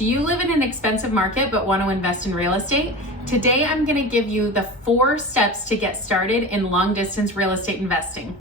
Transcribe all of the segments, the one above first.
Do you live in an expensive market but want to invest in real estate? Today I'm going to give you the 4 steps to get started in long distance real estate investing.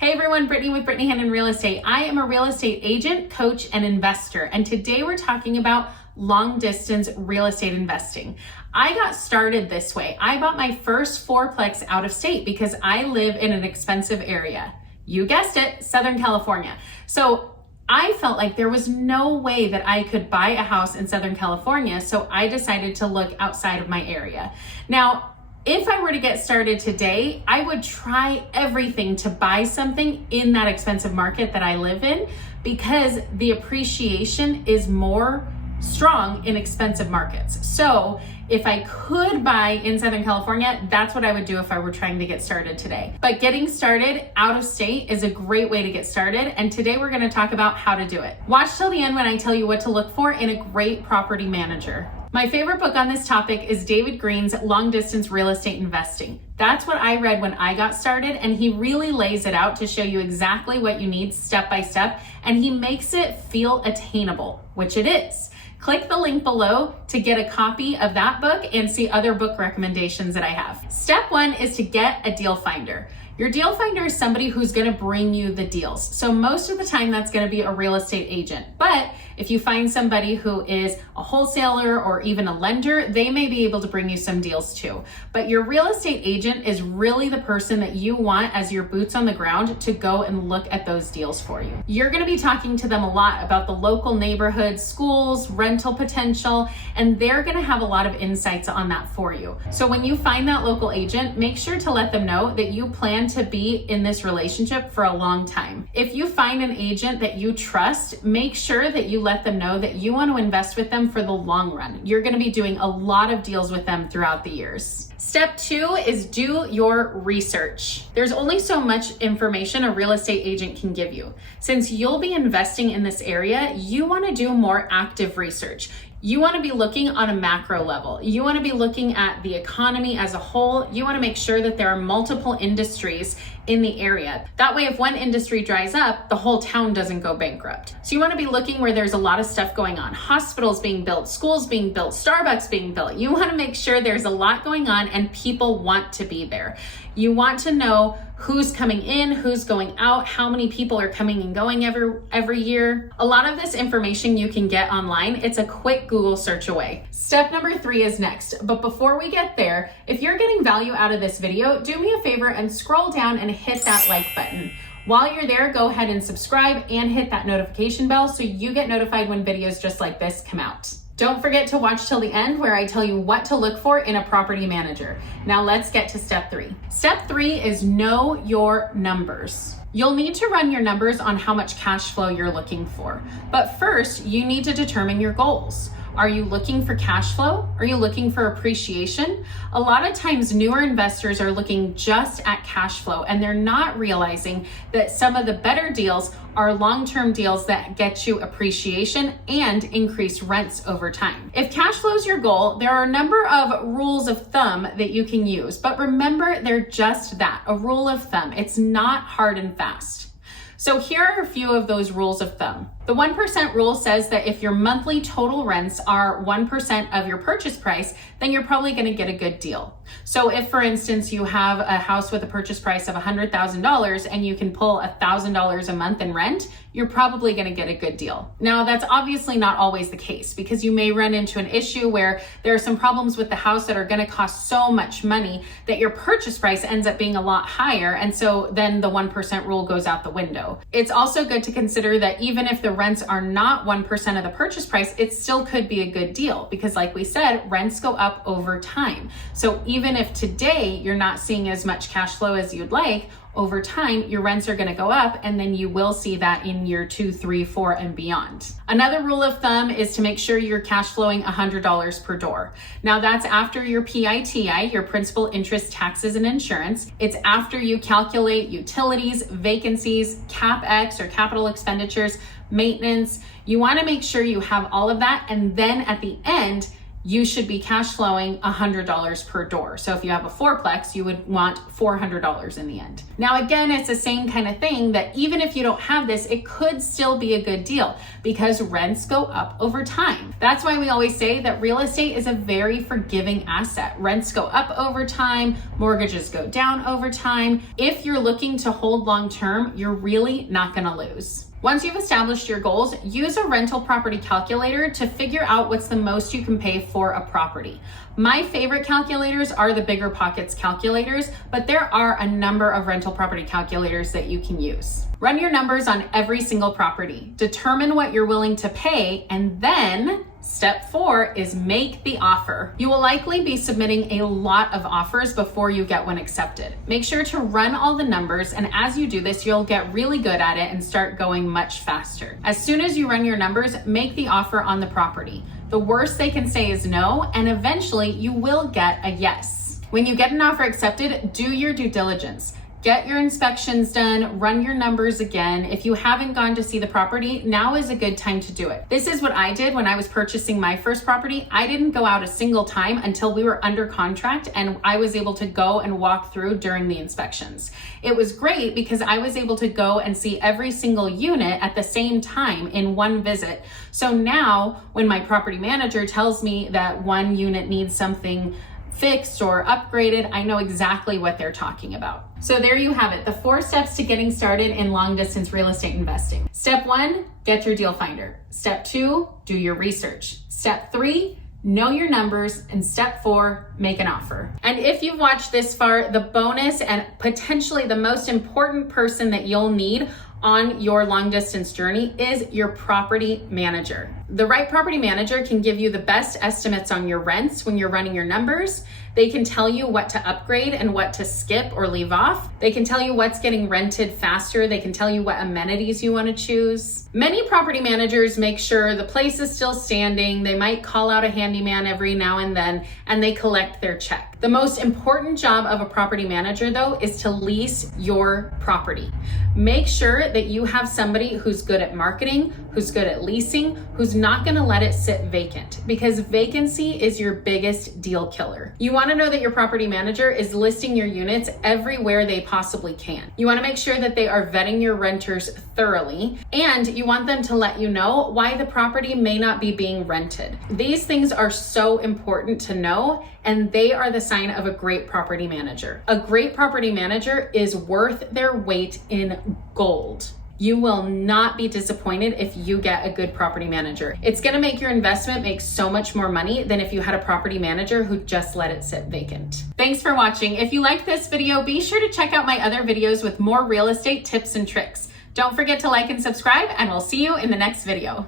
Hey everyone, Brittany with Brittany Hannon Real Estate. I am a real estate agent, coach, and investor, and today we're talking about long distance real estate investing. I got started this way. I bought my first fourplex out of state because I live in an expensive area. You guessed it, Southern California. So I felt like there was no way that I could buy a house in Southern California, so I decided to look outside of my area. Now, if I were to get started today, I would try everything to buy something in that expensive market that I live in because the appreciation is more strong in expensive markets. So if I could buy in Southern California, that's what I would do if I were trying to get started today. But getting started out of state is a great way to get started. And today we're going to talk about how to do it. Watch till the end when I tell you what to look for in a great property manager. My favorite book on this topic is David Green's Long Distance Real Estate Investing. That's what I read when I got started, and he really lays it out to show you exactly what you need step by step, and he makes it feel attainable, which it is. Click the link below to get a copy of that book and see other book recommendations that I have. Step 1 is to get a deal finder. Your deal finder is somebody who's going to bring you the deals. So most of the time that's going to be a real estate agent. But if you find somebody who is a wholesaler or even a lender, they may be able to bring you some deals too. But your real estate agent is really the person that you want as your boots on the ground to go and look at those deals for you. You're going to be talking to them a lot about the local neighborhoods, schools, rental potential, and they're going to have a lot of insights on that for you. So when you find that local agent, make sure to let them know that you plan to be in this relationship for a long time. If you find an agent that you trust, make sure that you let them know that you want to invest with them for the long run. You're going to be doing a lot of deals with them throughout the years. Step 2 is do your research. There's only so much information a real estate agent can give you. Since you'll be investing in this area, you want to do more active research. You want to be looking on a macro level. You want to be looking at the economy as a whole. You want to make sure that there are multiple industries in the area. That way, if one industry dries up, the whole town doesn't go bankrupt. So you want to be looking where there's a lot of stuff going on. Hospitals being built, schools being built, Starbucks being built. You want to make sure there's a lot going on and people want to be there. You want to know who's coming in, who's going out, how many people are coming and going every year. A lot of this information you can get online. It's a quick Google search away. Step number 3 is next. But before we get there, if you're getting value out of this video, do me a favor and scroll down and hit that like button. While you're there, go ahead and subscribe and hit that notification bell so you get notified when videos just like this come out. Don't forget to watch till the end where I tell you what to look for in a property manager. Now let's get to step 3. Step 3 is know your numbers. You'll need to run your numbers on how much cash flow you're looking for. But first, you need to determine your goals. Are you looking for cash flow? Are you looking for appreciation? A lot of times newer investors are looking just at cash flow and they're not realizing that some of the better deals are long-term deals that get you appreciation and increased rents over time. If cash flow is your goal, there are a number of rules of thumb that you can use, but remember they're just that, a rule of thumb. It's not hard and fast. So here are a few of those rules of thumb. The 1% rule says that if your monthly total rents are 1% of your purchase price, then you're probably going to get a good deal. So if, for instance, you have a house with a purchase price of $100,000 and you can pull $1,000 a month in rent, you're probably going to get a good deal. Now, that's obviously not always the case because you may run into an issue where there are some problems with the house that are going to cost so much money that your purchase price ends up being a lot higher. And so then the 1% rule goes out the window. It's also good to consider that even if the rents are not 1% of the purchase price, it still could be a good deal because like we said, rents go up over time. So even if today you're not seeing as much cash flow as you'd like, over time, your rents are going to go up and then you will see that in year 2, 3, 4, and beyond. Another rule of thumb is to make sure you're cash flowing $100 per door. Now that's after your PITI, your principal, interest, taxes, and insurance. It's after you calculate utilities, vacancies, CapEx or capital expenditures, maintenance. You want to make sure you have all of that, and then at the end, you should be cash flowing $100 per door. So if you have a fourplex, you would want $400 in the end. Now, again, it's the same kind of thing that even if you don't have this, it could still be a good deal because rents go up over time. That's why we always say that real estate is a very forgiving asset. Rents go up over time, mortgages go down over time. If you're looking to hold long-term, you're really not gonna lose. Once you've established your goals, use a rental property calculator to figure out what's the most you can pay for a property. My favorite calculators are the Bigger Pockets calculators, but there are a number of rental property calculators that you can use. Run your numbers on every single property. Determine what you're willing to pay, and then step 4 is make the offer. You will likely be submitting a lot of offers before you get one accepted. Make sure to run all the numbers, and as you do this, you'll get really good at it and start going much faster. As soon as you run your numbers, make the offer on the property. The worst they can say is no, and eventually you will get a yes. When you get an offer accepted, do your due diligence. Get your inspections done, run your numbers again. If you haven't gone to see the property, now is a good time to do it. This is what I did when I was purchasing my first property. I didn't go out a single time until we were under contract and I was able to go and walk through during the inspections. It was great because I was able to go and see every single unit at the same time in one visit. So now when my property manager tells me that one unit needs something fixed or upgraded, I know exactly what they're talking about. So there you have it, the 4 steps to getting started in long distance real estate investing. Step 1, get your deal finder. Step 2, do your research. Step 3, know your numbers. And step 4, make an offer. And if you've watched this far, the bonus and potentially the most important person that you'll need on your long distance journey is your property manager. The right property manager can give you the best estimates on your rents when you're running your numbers. They can tell you what to upgrade and what to skip or leave off. They can tell you what's getting rented faster. They can tell you what amenities you want to choose. Many property managers make sure the place is still standing. They might call out a handyman every now and then, and they collect their check. The most important job of a property manager, though, is to lease your property. Make sure that you have somebody who's good at marketing, who's good at leasing, who's not going to let it sit vacant, because vacancy is your biggest deal killer. You want to know that your property manager is listing your units everywhere they possibly can. You want to make sure that they are vetting your renters thoroughly, and you want them to let you know why the property may not be being rented. These things are so important to know, and they are the sign of a great property manager. A great property manager is worth their weight in gold. You will not be disappointed if you get a good property manager. It's gonna make your investment make so much more money than if you had a property manager who just let it sit vacant. Thanks for watching. If you liked this video, be sure to check out my other videos with more real estate tips and tricks. Don't forget to like and subscribe, and we'll see you in the next video.